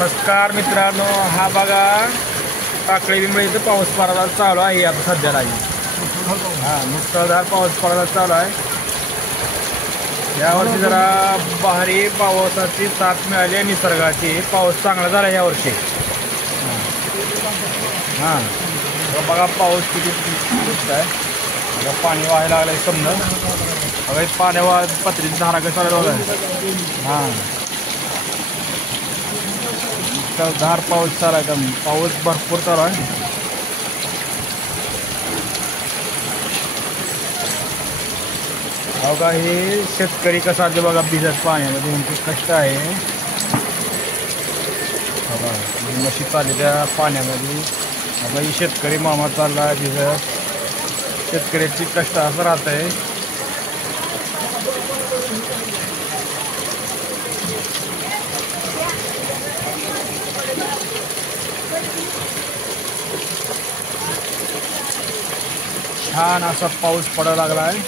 नमस्कार मित्रांनो, हा बघा टाकळी बिंबळी इथं पाऊस पडायला चालू आहे. आता सध्याला मुसळधार पाऊस पडायला चालू आहे. यावर्षी जरा भारी पावसाची साथ मिळाली आहे. निसर्गाची पाऊस चांगला झाला यावर्षी. बघा पाऊस किती दिसत आहे. बघा पाणी व्हायला लागलंय समजा. बघा पाण्या पत्रीची धारा कसं बघा. धार पाऊस चालू आहे. एकदम पाऊस भरपूर चालू आहे. बघा हे शेतकरी कसा आहे बघा, भिजत पाण्यामध्ये यांचे कष्ट आहे. बघा म्हशी चालली त्या पाण्यामध्ये. बघा ही शेतकरी मामा चालला आहे भिजत. शेतकऱ्याची कष्ट असं राहत आहे. छान असा पाऊस पडायला लागला आहे.